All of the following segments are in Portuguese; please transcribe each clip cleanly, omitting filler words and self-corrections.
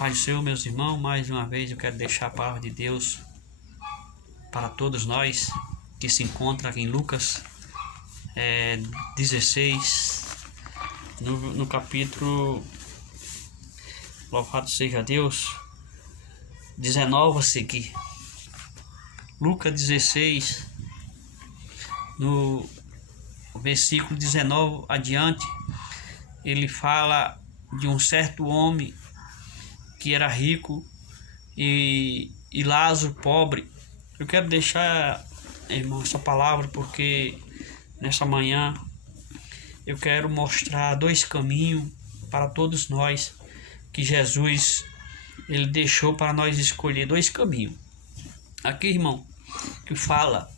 Pai do Senhor, meus irmãos, mais uma vez eu quero deixar a palavra de Deus para todos nós que se encontram aqui em Lucas 16, no capítulo, louvado seja Deus, 19 a seguir. Lucas 16, no versículo 19 adiante, ele fala de um certo homem que era rico e Lázaro pobre. Eu quero deixar, irmão, essa palavra porque nessa manhã eu quero mostrar dois caminhos para todos nós que Jesus ele deixou para nós escolher dois caminhos. Aqui, irmão, que fala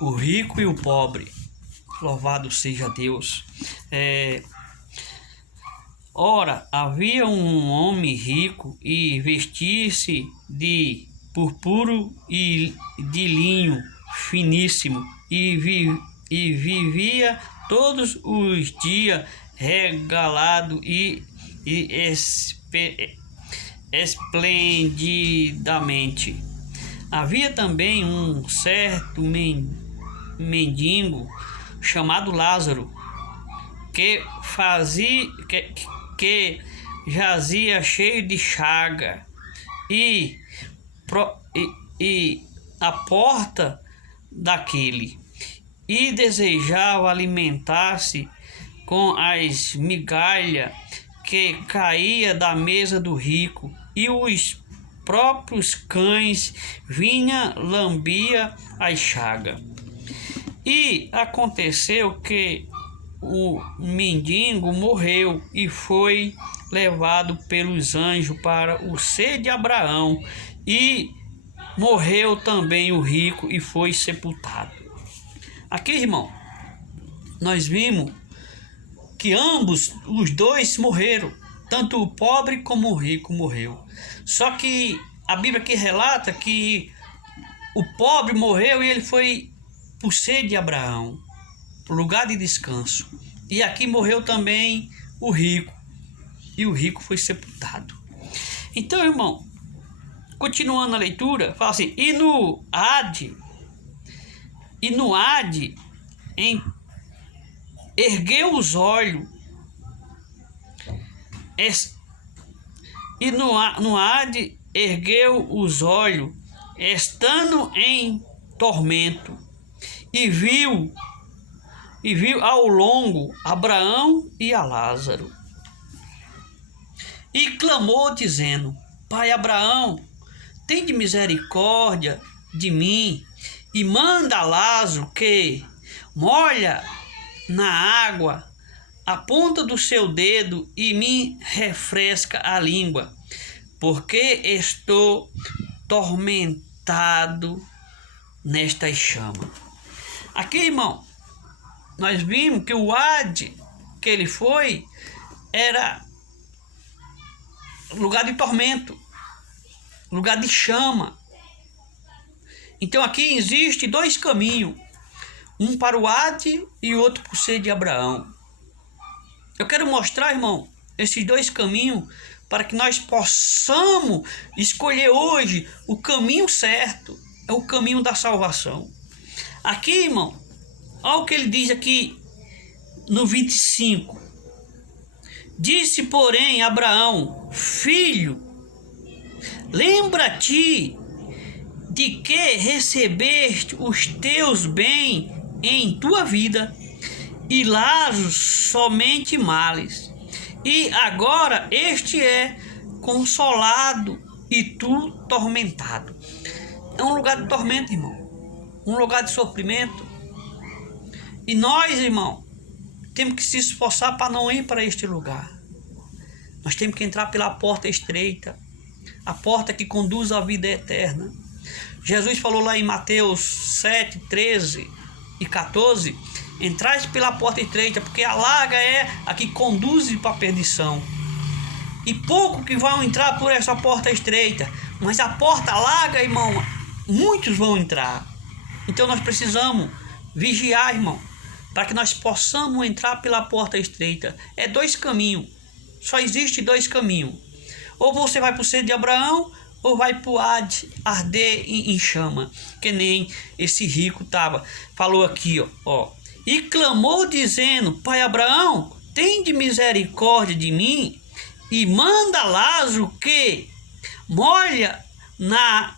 o rico e o pobre. Louvado seja Deus. Ora, havia um homem rico e vestia-se de purpúreo e de linho finíssimo e vivia todos os dias regalado e esplendidamente. Havia também um certo mendigo chamado Lázaro que jazia cheio de chaga e a porta daquele e desejava alimentar-se com as migalhas que caía da mesa do rico, e os próprios cães vinha lambia as chagas. E aconteceu que o mendigo morreu e foi levado pelos anjos para o seio de Abraão, e morreu também o rico e foi sepultado. Aqui, irmão, nós vimos que ambos, os dois morreram, tanto o pobre como o rico morreu. Só que a Bíblia aqui relata que o pobre morreu e ele foi para o seio de Abraão, o lugar de descanso. E aqui morreu também o rico, e o rico foi sepultado. Então, irmão, continuando a leitura, fala assim: e no Hade, ergueu os olhos, no Hade ergueu os olhos, estando em tormento, e viu ao longo Abraão e a Lázaro, e clamou dizendo: Pai Abraão, tende misericórdia de mim, e manda Lázaro que molha na água a ponta do seu dedo e me refresca a língua, porque estou tormentado nestas chamas. Aqui, irmão, nós vimos que o Hade que ele foi era lugar de tormento, lugar de chama. Então aqui existe dois caminhos, um para o Hade e outro para o seio de Abraão. Eu quero mostrar, irmão, esses dois caminhos para que nós possamos escolher hoje o caminho certo, é o caminho da salvação. Aqui, irmão, olha o que ele diz aqui no 25. Disse, porém, Abraão: Filho, lembra-te de que recebeste os teus bens em tua vida, e Lázaro somente males. E agora este é consolado e tu tormentado. É um lugar de tormento, irmão. Um lugar de sofrimento. E nós, irmão, temos que se esforçar para não ir para este lugar. Nós temos que entrar pela porta estreita, a porta que conduz à vida eterna. Jesus falou lá em Mateus 7, 13 e 14: entrais pela porta estreita, porque a larga é a que conduz para a perdição. E pouco que vão entrar por essa porta estreita, mas a porta larga, irmão, muitos vão entrar. Então nós precisamos vigiar, irmão, para que nós possamos entrar pela porta estreita. É dois caminhos, só existe dois caminhos. ou você vai para o seio de Abraão, ou vai para o Hades arder em chama, que nem esse rico falou aqui, ó. E clamou dizendo: Pai Abraão, tende misericórdia de mim e manda Lázaro que molha na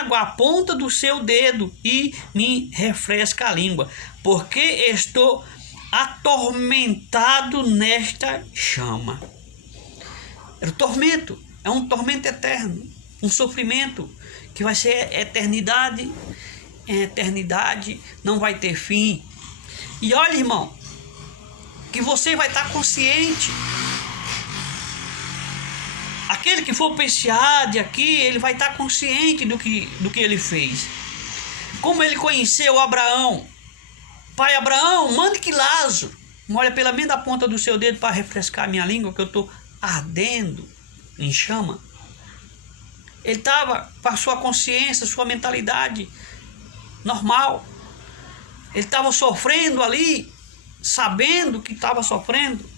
água a ponta do seu dedo e me refresca a língua, porque estou atormentado nesta chama. É um tormento eterno, um sofrimento que vai ser eternidade, eternidade, não vai ter fim. E olha, irmão, que você vai estar consciente. Aquele que for penseado aqui, ele vai estar consciente do que ele fez. Como ele conheceu Abraão. Pai Abraão, mande que Lázaro molha pela menos da ponta do seu dedo para refrescar a minha língua, que eu estou ardendo em chama. Ele estava com a sua consciência, sua mentalidade normal. Ele estava sofrendo ali, sabendo que estava sofrendo.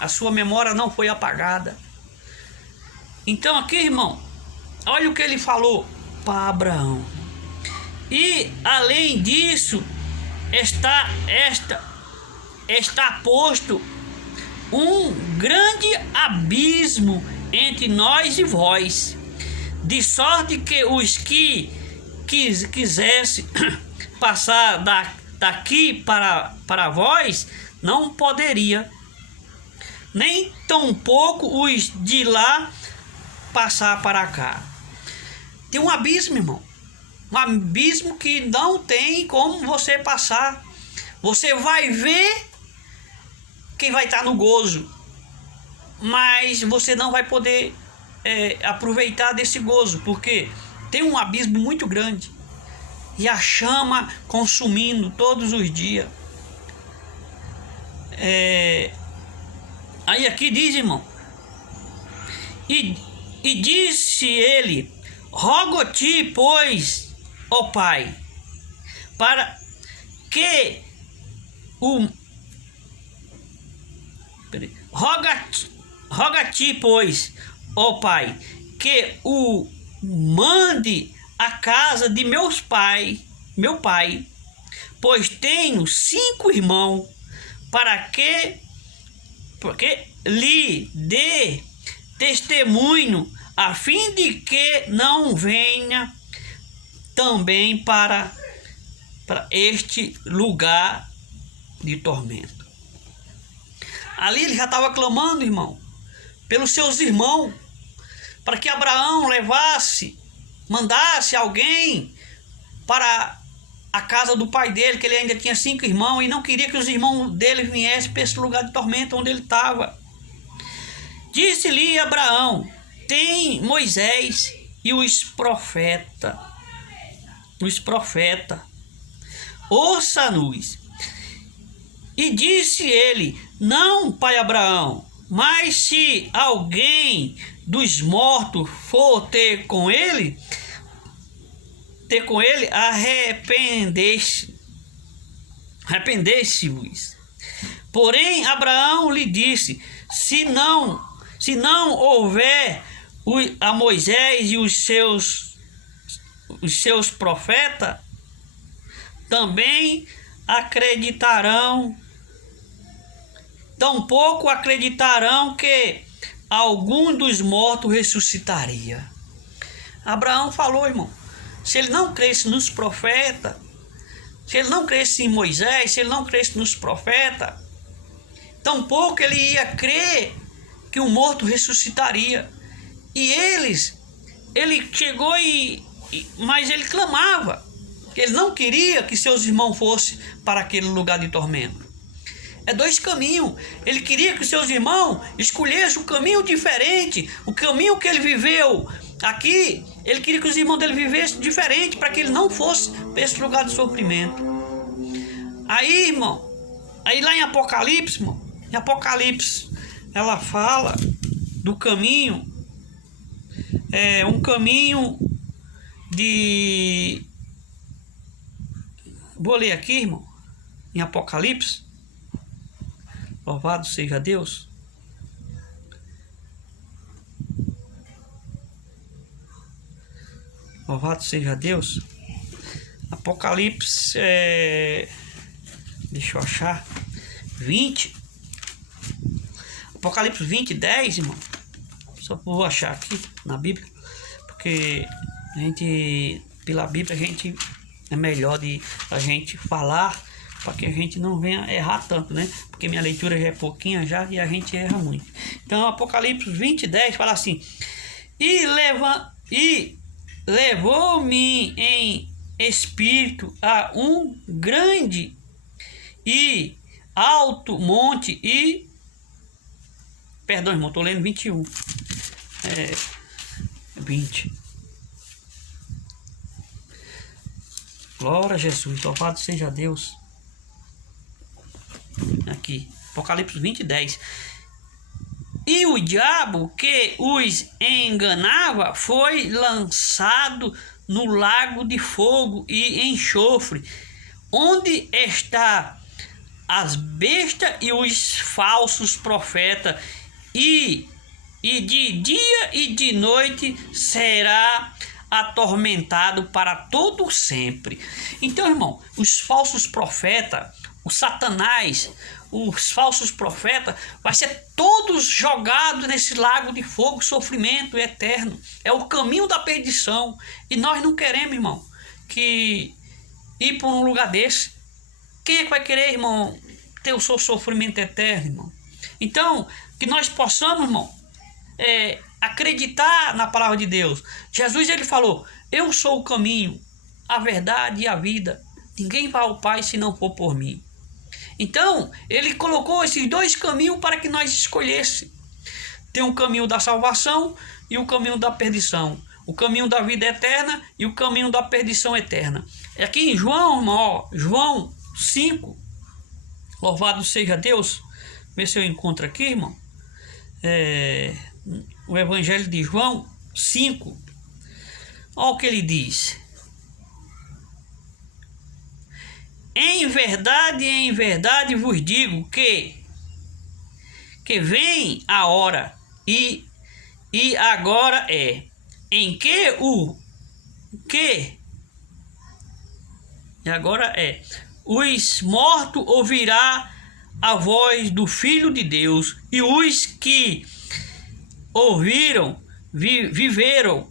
A sua memória não foi apagada. Então aqui, irmão, olha o que ele falou para Abraão. E além disso, está posto um grande abismo entre nós e vós, de sorte que os que quisesse passar daqui para vós não poderia, nem tampouco os de lá passar para cá. Tem um abismo, irmão, um abismo que não tem como você passar. Você vai ver quem vai estar no gozo, mas você não vai poder aproveitar desse gozo, porque tem um abismo muito grande e a chama consumindo todos os dias. Aí aqui diz, irmão, e disse ele: rogo-te, pois, ó Pai, para que roga-te, pois, ó Pai, que o mande à casa de meu pai, pois tenho 5 irmãos, porque lhe dê testemunho, a fim de que não venha também para este lugar de tormento. Ali ele já estava clamando, irmão, pelos seus irmãos, para que Abraão mandasse alguém para a casa do pai dele, que ele ainda tinha 5 irmãos, e não queria que os irmãos dele viessem para esse lugar de tormento onde ele estava. Disse-lhe Abraão: tem Moisés e os profetas. Ouça-nos. E disse ele: não, pai Abraão, mas se alguém dos mortos for ter com ele, arrependeste-vos. Porém Abraão lhe disse: se não houver a Moisés e os seus profetas, também acreditarão, tampouco acreditarão que algum dos mortos ressuscitaria. Abraão falou, irmão, se ele não cresce nos profetas, se ele não cresce em Moisés, se ele não cresce nos profetas, tampouco ele ia crer que o morto ressuscitaria. E ele chegou mas ele clamava, que ele não queria que seus irmãos fossem para aquele lugar de tormento. É 2 caminhos. Ele queria que seus irmãos escolhessem um caminho diferente, o caminho que ele viveu aqui. Ele queria que os irmãos dele vivessem diferente, para que ele não fosse para esse lugar de sofrimento. Aí, irmão, lá em Apocalipse, irmão, ela fala do caminho, um caminho de... Vou ler aqui, irmão, em Apocalipse. Louvado seja Deus. Louvado seja Deus. Apocalipse, deixa eu achar, 20. Apocalipse 20, 10, irmão. Só vou achar aqui na Bíblia, porque a gente, pela Bíblia, a gente é melhor de a gente falar, para que a gente não venha errar tanto, né? Porque minha leitura já é pouquinha já e a gente erra muito. Então, Apocalipse 20, 10 fala assim: E levou-me em espírito a um grande e alto monte e... Perdão, irmão, estou lendo 21. 20. Glória a Jesus, louvado seja Deus. Aqui, Apocalipse 20, 10. E o diabo que os enganava foi lançado no lago de fogo e enxofre, onde está as bestas e os falsos profetas, e de dia e de noite será atormentado para todo sempre. Então, irmão, os falsos profetas, o Satanás, os falsos profetas, vai ser todos jogados nesse lago de fogo, sofrimento eterno. É o caminho da perdição. E nós não queremos, irmão, que ir para um lugar desse. Quem é que vai querer, irmão, ter o seu sofrimento eterno, irmão? Então, que nós possamos, irmão, acreditar na palavra de Deus. Jesus, ele falou: eu sou o caminho, a verdade e a vida. Ninguém vai ao Pai se não for por mim. Então, ele colocou esses dois caminhos para que nós escolhêssemos. Tem o caminho da salvação e o caminho da perdição. O caminho da vida eterna e o caminho da perdição eterna. Aqui em João, irmão, João 5. Louvado seja Deus. Vê se eu encontro aqui, irmão. O Evangelho de João 5. Olha o que ele diz: em verdade vos digo que vem a hora, e agora é, em que os mortos ouvirá a voz do Filho de Deus, e os que ouviram viverão.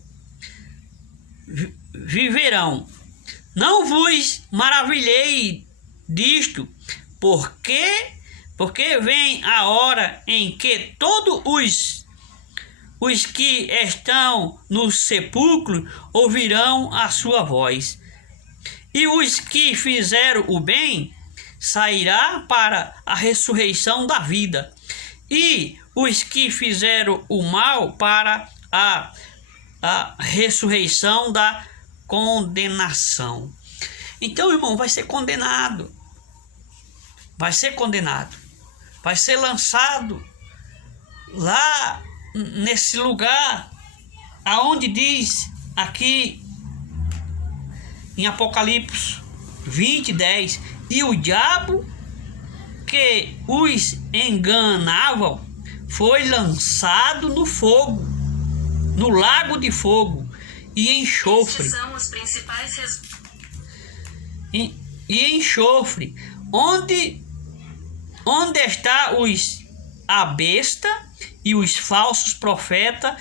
Não vos maravilhei disto, porque vem a hora em que todos os que estão no sepulcro ouvirão a sua voz, e os que fizeram o bem sairá para a ressurreição da vida, e os que fizeram o mal para a ressurreição da condenação. Então, irmão, vai ser condenado, vai ser lançado lá nesse lugar aonde diz aqui em Apocalipse 20, 10: e o diabo que os enganavam foi lançado no fogo, no lago de fogo e enxofre. Estes são os principais e enxofre, onde está a besta e os falsos profetas,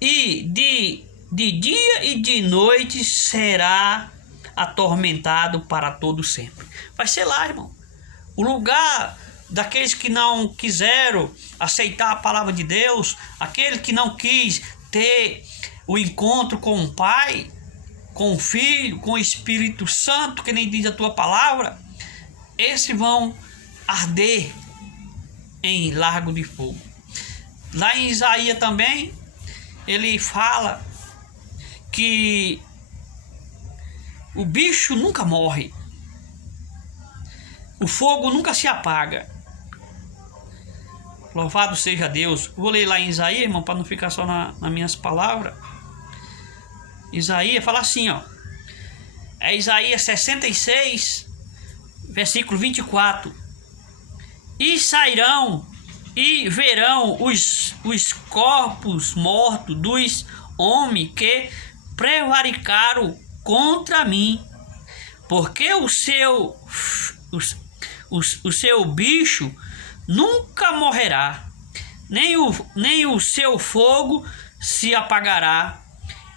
e de dia e de noite será atormentado para todo sempre. Vai ser lá, irmão, o lugar daqueles que não quiseram aceitar a palavra de Deus, aquele que não quis ter o encontro com o Pai, com o Filho, com o Espírito Santo, que nem diz a tua palavra. Esses vão arder em lago de fogo. Lá em Isaías também, ele fala que o bicho nunca morre, o fogo nunca se apaga. Louvado seja Deus. Vou ler lá em Isaías, irmão, para não ficar só nas minhas palavras. Isaías fala assim, ó. É Isaías 66, versículo 24. E sairão e verão os corpos mortos dos homens que prevaricaram contra mim, porque o seu bicho nunca morrerá, nem o seu fogo se apagará,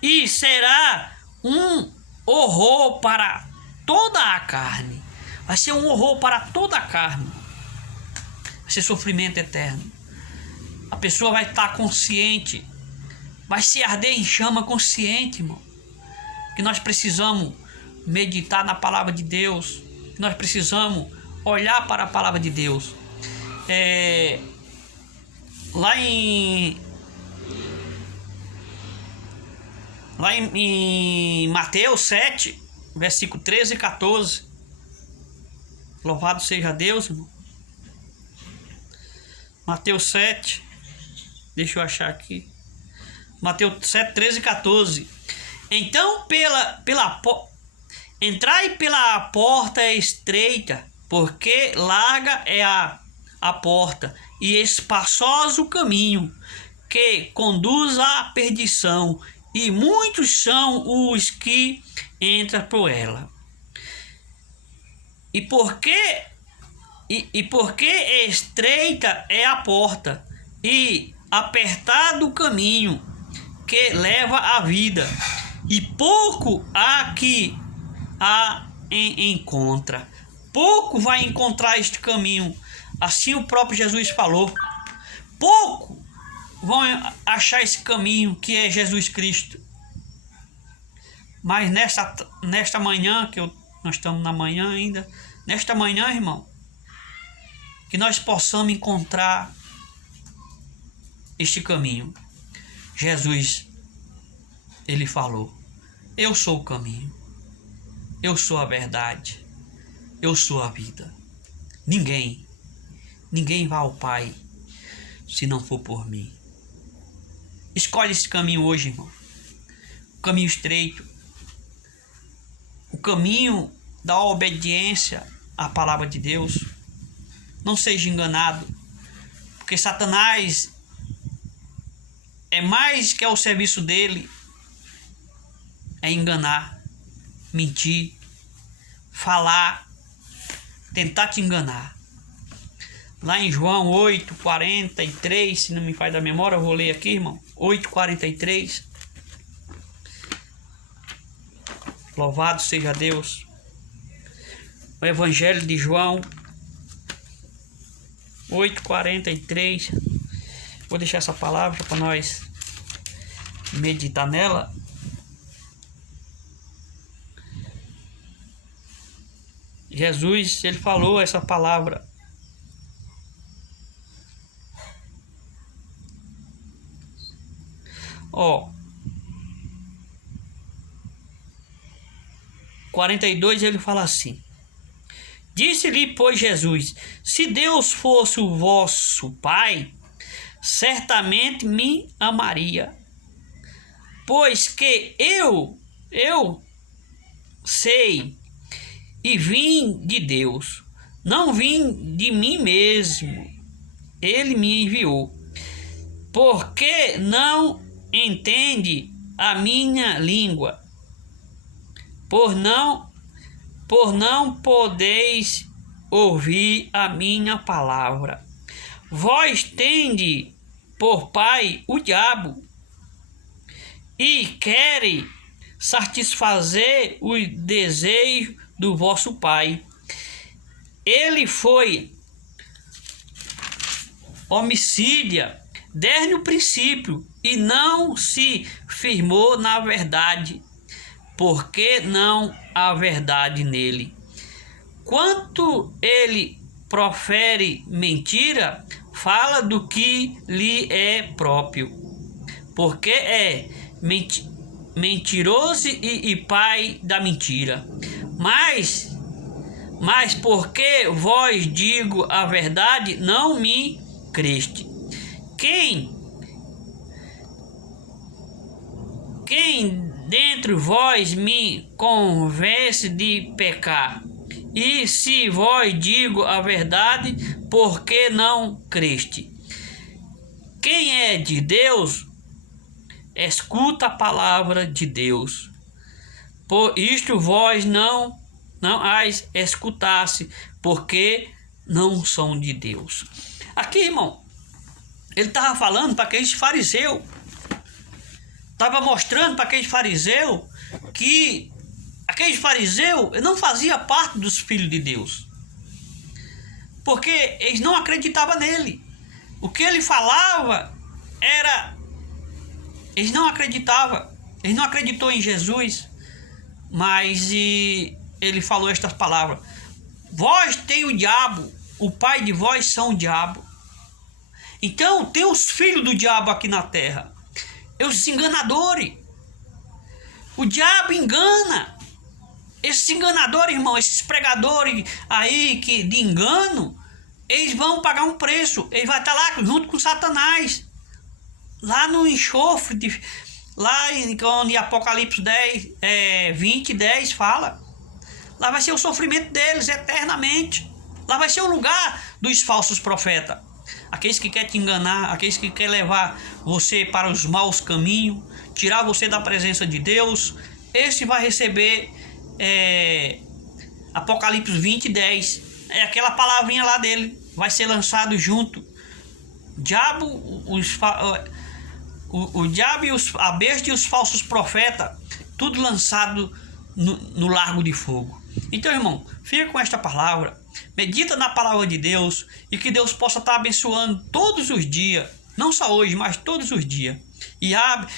e será um horror para toda a carne. Vai ser um horror para toda a carne. Vai ser sofrimento eterno. A pessoa vai estar consciente, vai se arder em chama consciente, irmão. Que nós precisamos meditar na palavra de Deus, que nós precisamos olhar para a palavra de Deus. Lá em Mateus 7, versículo 13 e 14. Louvado seja Deus, irmão. Mateus 7, deixa eu achar aqui. Mateus 7, 13 e 14. Então, entrai pela porta estreita, porque larga é a porta, e espaçoso o caminho que conduz à perdição, e muitos são os que entram por ela. E porque estreita é a porta, e apertado o caminho que leva à vida, e pouco há que a encontra. Pouco vai encontrar este caminho. Assim o próprio Jesus falou. Pouco vão achar esse caminho que é Jesus Cristo. Mas nesta manhã, nós estamos na manhã ainda, nesta manhã, irmão, que nós possamos encontrar este caminho. Jesus, ele falou: eu sou o caminho, eu sou a verdade, eu sou a vida. Ninguém vai ao Pai se não for por mim. Escolhe esse caminho hoje, irmão. O caminho estreito, o caminho da obediência à palavra de Deus. Não seja enganado, porque Satanás é mais que ao serviço dele, é enganar, mentir, falar, tentar te enganar. Lá em João 8:43, se não me falha da memória, eu vou ler aqui, irmão. 8:43. Louvado seja Deus. O Evangelho de João 8:43. Vou deixar essa palavra para nós meditar nela. Jesus, ele falou essa palavra. Ó, 42, ele fala assim: disse-lhe, pois, Jesus: se Deus fosse o vosso Pai, certamente me amaria, pois que eu sei e vim de Deus, não vim de mim mesmo, ele me enviou. Porque não entende a minha língua, por não podeis ouvir a minha palavra. Vós tende por pai o diabo, e quere satisfazer o desejo do vosso pai. Ele foi homicida desde o princípio, e não se firmou na verdade, porque não há verdade nele. Quanto ele profere mentira, fala do que lhe é próprio, porque é mentiroso e pai da mentira. Mas porque vós digo a verdade, não me creste. Quem dentre vós me convence de pecar? E se vós digo a verdade, por que não creste? Quem é de Deus, escuta a palavra de Deus. Por isto vós não as escutasse, porque não são de Deus. Aqui, irmão, ele estava falando para aqueles fariseus, estava mostrando para aqueles fariseus que aqueles fariseus não faziam parte dos filhos de Deus, porque eles não acreditavam nele. O que ele falava era... Eles não acreditavam, eles não acreditou em Jesus, mas ele falou estas palavras: vós tem o diabo, o pai de vós são o diabo. Então tem os filhos do diabo aqui na terra, os enganadores. O diabo engana. Esses enganadores, irmão, esses pregadores aí que de engano, eles vão pagar um preço. Eles vão estar lá junto com Satanás, lá no enxofre, lá em Apocalipse 20, 10 fala. Lá vai ser o sofrimento deles eternamente. Lá vai ser o lugar dos falsos profetas. Aqueles que querem te enganar, aqueles que querem levar você para os maus caminhos, tirar você da presença de Deus. Esse vai receber Apocalipse 20, 10. É aquela palavrinha lá dele. Vai ser lançado junto. Diabo, o diabo, a besta e os falsos profetas, tudo lançado no lago de fogo. Então, irmão, fica com esta palavra, medita na palavra de Deus, e que Deus possa estar abençoando todos os dias, não só hoje, mas todos os dias. E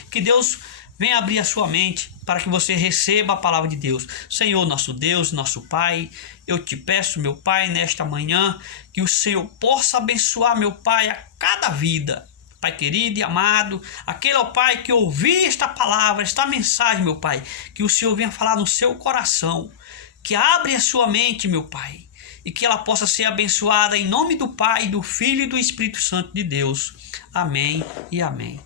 que Deus venha abrir a sua mente para que você receba a palavra de Deus. Senhor, nosso Deus, nosso Pai, eu te peço, meu Pai, nesta manhã, que o Senhor possa abençoar, meu Pai, a cada vida. Pai querido e amado, aquele, ó Pai, que ouvir esta palavra, esta mensagem, meu Pai, que o Senhor venha falar no seu coração, que abre a sua mente, meu Pai, e que ela possa ser abençoada em nome do Pai, do Filho e do Espírito Santo de Deus. Amém e amém.